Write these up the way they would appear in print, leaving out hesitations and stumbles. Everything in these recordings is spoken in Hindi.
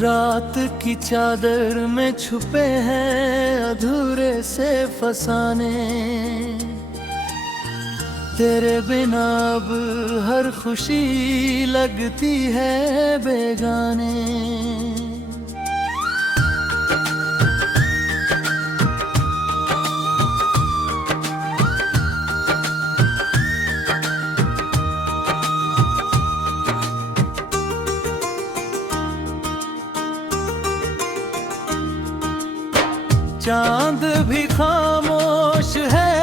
रात की चादर में छुपे हैं अधूरे से फसाने। तेरे बिना अब हर खुशी लगती है बेगाने। चांद भी खामोश है,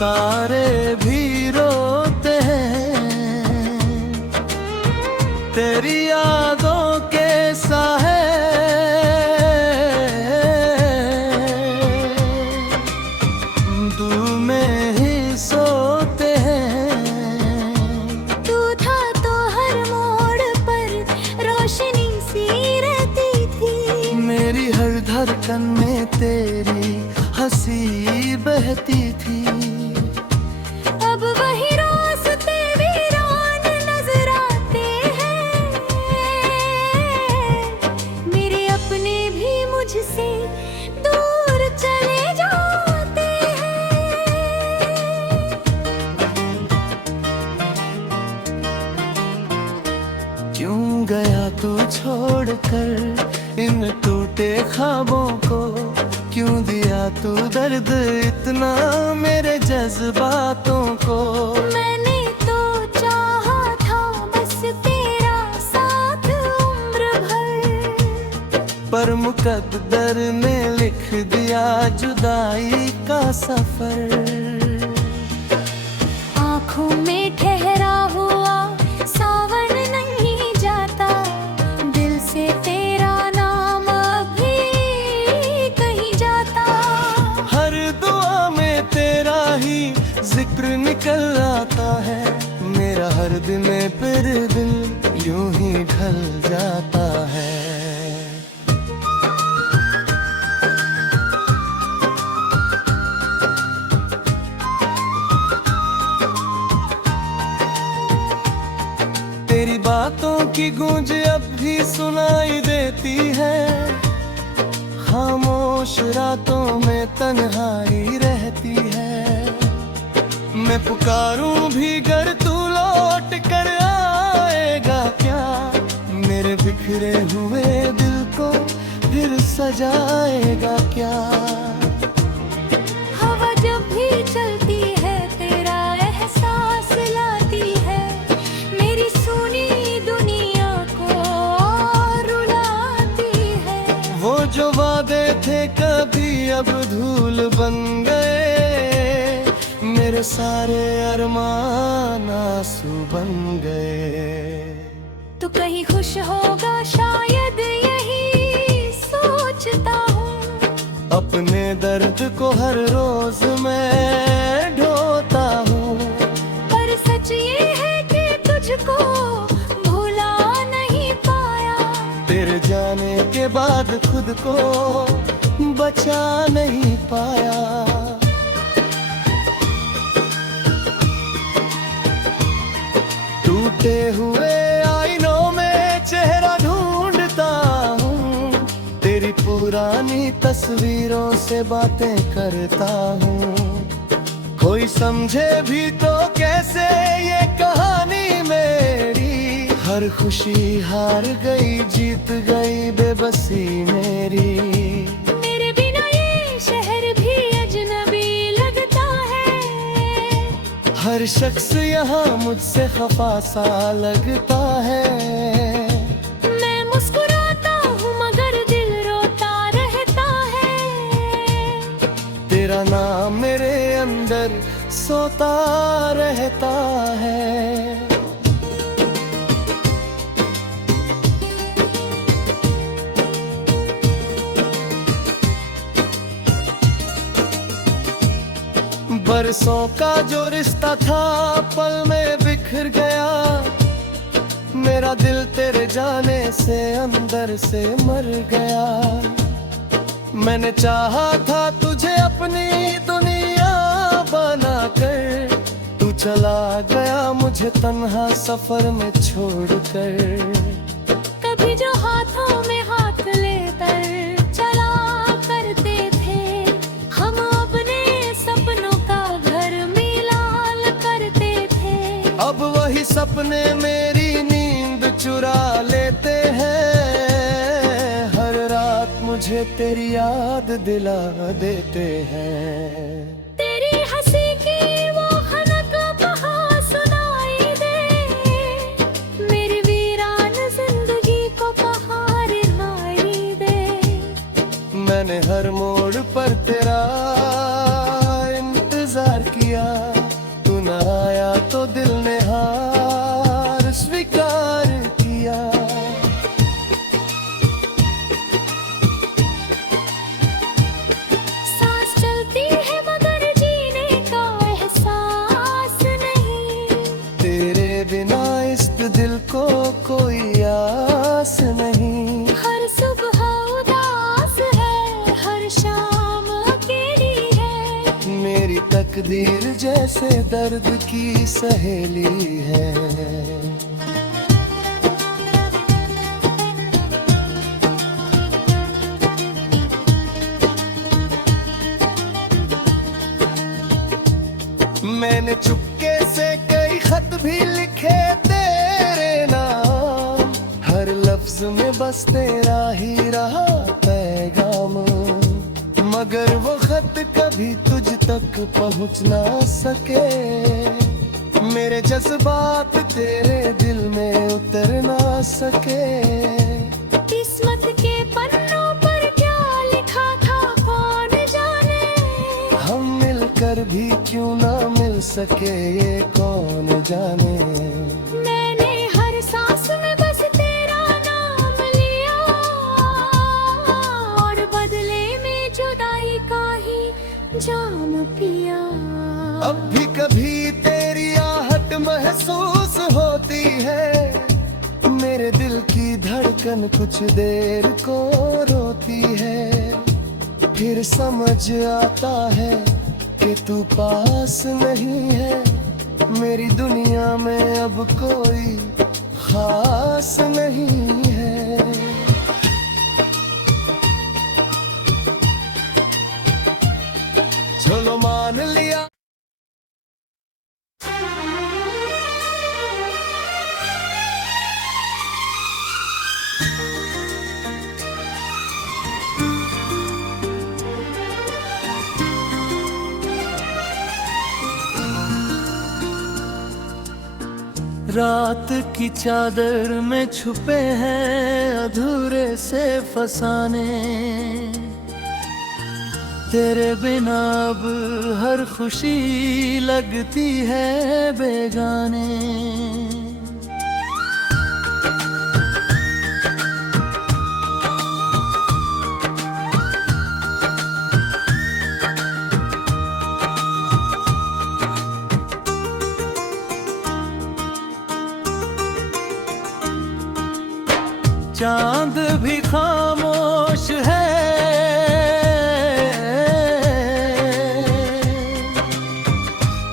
तारे भी रोते हैं। तेरी यादों के साए दूर में ही सोते हैं। तू था तो हर मोड़ पर रोशनी सी रहती थी। मेरी हर धड़कन में तेरी हंसी बहती थी। अब वही रास्ते वीरान नजर आते हैं। मेरे अपने भी मुझसे दूर चले जाते हैं। क्यों गया तू छोड़कर इन टूटे ख्वाबों को? क्यों दिया तू दर्द इतना मेरे जज्बातों को? मैंने तो चाहा था बस तेरा साथ उम्र भर, पर मुकद्दर ने लिख दिया जुदाई का सफर। आँखों में ठहरा हुआ सावन नहीं जाता, दिल से तेरा नाम अभी कहीं जाता। हर दुआ में तेरा ही जिक्र निकल आता है। मेरा हर दिन फिर दिल यूं ही ढल जाता है। तेरी बातों की गूंज अब भी सुनाई देती है। खामोश रातों में तन्हाई रहती है। मैं पुकारूं भी घर तू लौट कर आएगा क्या? मेरे बिखरे हुए दिल को फिर सजाएगा क्या? हवा जब भी चलती है तेरा एहसास लाती है। मेरी सुनी दुनिया को रुलाती है। वो जो वादे थे कभी अब धूल बन गए। मेरे सारे अरमान आंसू बन गए। तू कहीं खुश होगा शायद यही सोचता हूँ। अपने दर्द को हर रोज मैं ढोता हूँ। पर सच ये है कि तुझको भुला नहीं पाया। तेरे जाने के बाद खुद को बचा नहीं पाया। टूटे हुए आईनों में चेहरा ढूंढता हूँ। तेरी पुरानी तस्वीरों से बातें करता हूँ। कोई समझे भी तो कैसे ये कहानी मेरी। हर खुशी हार गई जीत गई बेबसी मेरी। मेरे बिना ये शहर भी अजनबी लगता है। हर शख्स यहाँ मुझसे खफा सा लगता है। मैं मुस्कुराता हूँ मगर दिल रोता रहता है। तेरा नाम मेरे अंदर सोता रहता है। बरसों का जो रिश्ता था पल में बिखर गया। मेरा दिल तेरे जाने से अंदर से मर गया। मैंने चाहा था तुझे अपनी दुनिया बना कर, तू चला गया मुझे मुझे तन्हा सफर में छोड़कर। कभी जो हाथों में हाथ लेकर चला करते थे, हम अपने सपनों का घर मिलाल करते थे। अब वही सपने मेरी नींद चुरा लेते हैं, हर रात मुझे तेरी याद दिला देते हैं। तेरी हंसी की वो खनक कहाँ सुनाई दे, मेरी वीरान जिंदगी को कहाँ रिहाई दे। मैंने हर मोड़ पर तेरा इंतजार किया, तू न आया तो दिल ने हार स्वीकार किया। सांस चलती है मगर जीने का एहसास नहीं, तेरे बिना इस दिल को कोई आस नहीं। हर सुबह उदास है, हर शाम अकेली है। मेरी तकदीर जैसे दर्द की सहेली है। मैंने चुपके से कई खत भी लिखे तेरे नाम, हर लफ्ज में बस तेरा ही रहा पैगाम। मगर वो खत कभी तुझ तक पहुंच ना सके, मेरे जज्बात तेरे दिल में उतर ना सके। किस्मत के पन्नों पर क्या लिखा था कौन जाने, हम मिलकर भी क्यों ना मिल सके ये कौन जाने। मैंने हर सांस में बस तेरा नाम लिया, और बदले में जुदाई का ही जाम पिया। अब भी कभी तेरी आहट महसूस होती है, मेरे दिल की धड़कन कुछ देर को रोती है। फिर समझ आता है कि तू पास नहीं है, मेरी दुनिया में अब कोई खास नहीं है। चलो मान लिया। रात की चादर में छुपे हैं अधूरे से फसाने, तेरे बिना अब हर खुशी लगती है बेगाने। चांद भी खामोश है,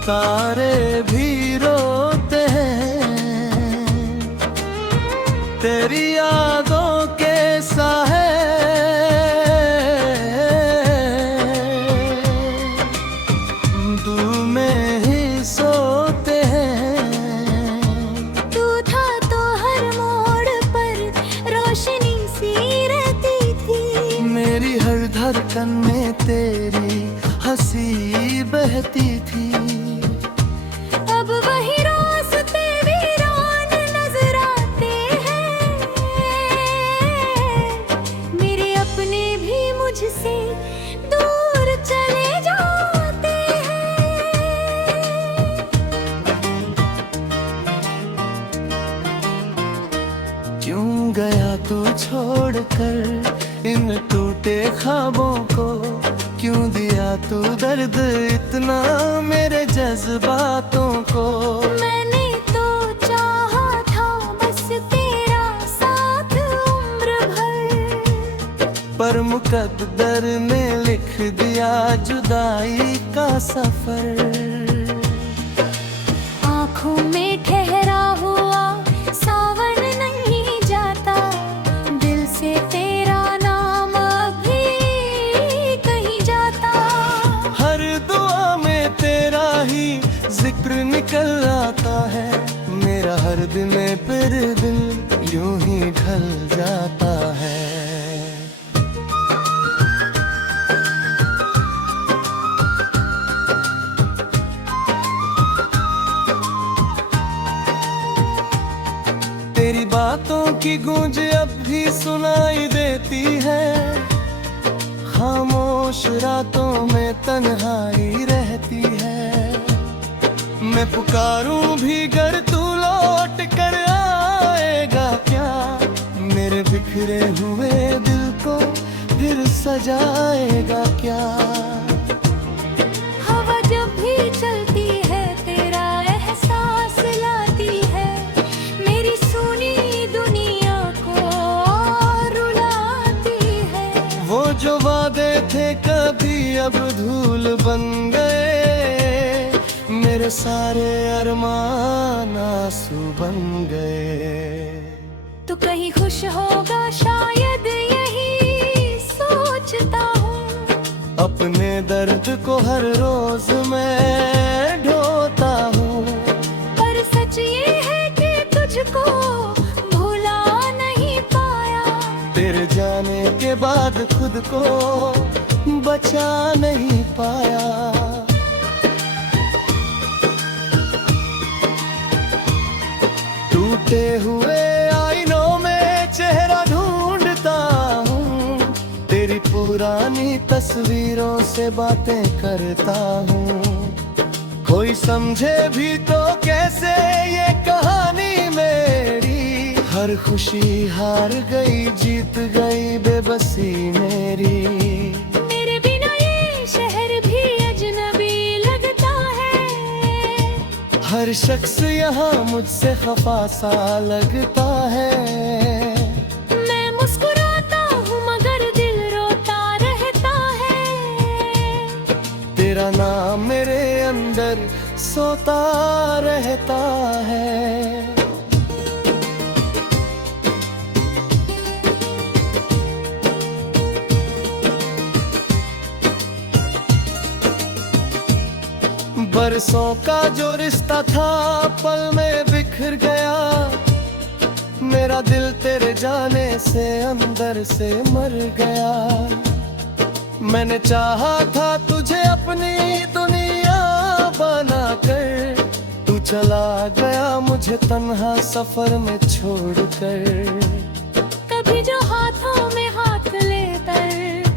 तारे भी रोते हैं, तेरी यादों के साए दूर में ही सोते हैं। तू था तो हर मोड़ पर रोशनी सी रहती थी, मेरी हर धड़कन में तेरी हंसी बहती थी। अब वही रास्ते वीरान नजर आते हैं, मेरे अपने भी मुझसे दूर चले जाते हैं। क्यों गया तू छोड़कर इन टूटे ख्वाबों को, क्यों दिया तू दर्द इतना मेरे जज्बातों को। मैंने तो चाहा था बस तेरा साथ उम्र भर, पर मुकद्दर ने लिख दिया जुदाई का सफर। आँखों में ठहर निकल आता है मेरा हर दिन फिर दिल यूं ही ढल जाता है। तेरी बातों की गूंज अब भी सुनाई देती है, खामोश रातों में तन्हाई रहती है। मैं पुकारूं भी गर तू लौट कर आएगा क्या, मेरे बिखरे हुए दिल को फिर सजाएगा क्या। हवा जब भी चलती है तेरा एहसास लाती है, मेरी सुनी दुनिया को रुलाती है। वो जो वादे थे कभी अब धूल बन गए, मेरे सारे अरमान आंसू बन गए। तू कहीं खुश होगा शायद यही सोचता हूँ, अपने दर्द को हर रोज मैं ढोता हूँ। पर सच ये है कि तुझको भुला नहीं पाया, तेरे जाने के बाद खुद को बचा नहीं पाया। टूटे हुए आईनों में चेहरा ढूंढता हूँ, तेरी पुरानी तस्वीरों से बातें करता हूँ। कोई समझे भी तो कैसे ये कहानी मेरी, हर खुशी हार गई जीत गई बेबसी मेरी। मेरे बिना ये शहर भी अजनबी लगता है, हर शख्स यहाँ मुझसे खफा सा लगता है। मैं मुस्कुराता हूँ मगर दिल रोता रहता है। तेरा नाम मेरे अंदर सोता रहता है। बरसों का जो रिश्ता था पल में बिखर गया, मेरा दिल तेरे जाने से अंदर से मर गया। मैंने चाहा था तुझे अपनी दुनिया बना कर, तू चला गया मुझे तन्हा सफर में छोड़कर। कभी जो हाथों में हाथ लेकर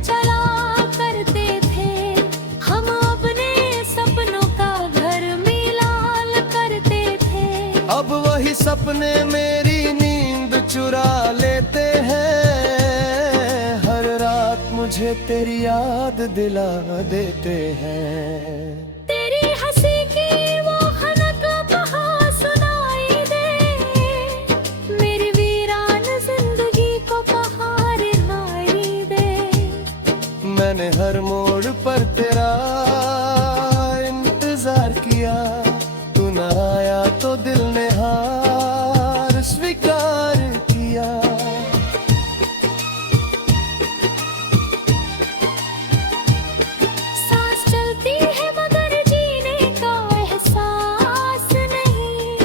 चला करते थे, हम अपने सपनों का घर मिलाल करते थे। अब वही सपने मेरी नींद चुरा लेते हैं, हर रात मुझे तेरी याद दिला देते हैं। तेरी हंसी की वो खनक कहाँ सुनाई दे, मेरी वीरान जिंदगी को कहाँ रिहाई दे। मैंने हर मोड़ पर तेरा इंतजार किया, तू न आया तो दिल ने हार स्वीकार किया। सांस चलती है मगर जीने का एहसास नहीं,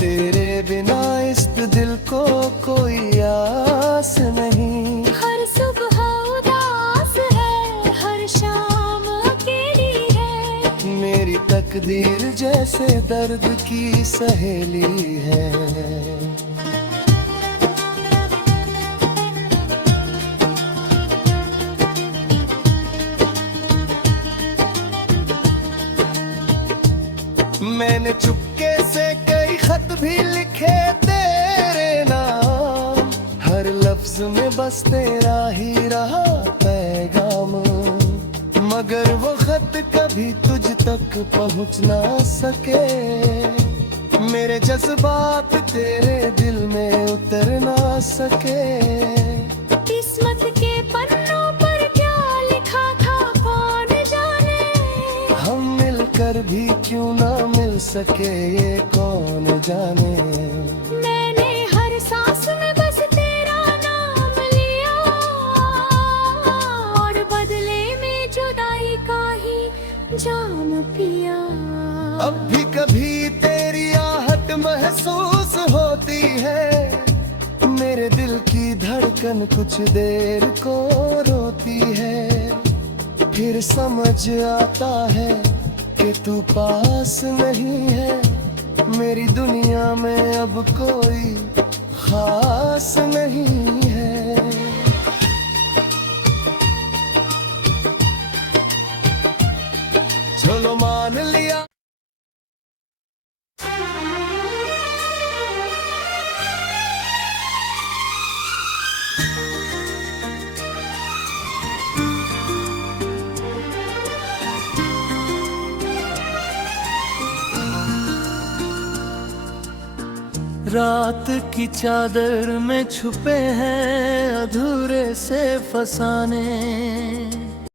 तेरे बिना इस दिल को कोई आस नहीं। हर सुबह उदास है, हर शाम अकेली है। मेरी तकदीर जैसे दर्द की सहेली है। मैंने चुपके से कई खत भी लिखे तेरे नाम, हर लफ्ज में बस तेरा ही रहा पैगाम। मगर वो खत कभी तुझ तक पहुंच ना सके, मेरे जज्बात तेरे दिल में उतर ना सके। किस्मत के पन्नों पर क्या लिखा था कौन जाने, हम मिलकर भी क्यों ना मिल सके ये कौन जाने। मैंने हर सांस में बस तेरा नाम लिया, और बदले में जुदाई का ही जाम पिया। अब भी कभी तेरे महसूस होती है, मेरे दिल की धड़कन कुछ देर को रोती है, फिर समझ आता है कि तू पास नहीं है, मेरी दुनिया में अब कोई खास नहीं है। चलो मान लिया। रात की चादर में छुपे हैं अधूरे से फसाने,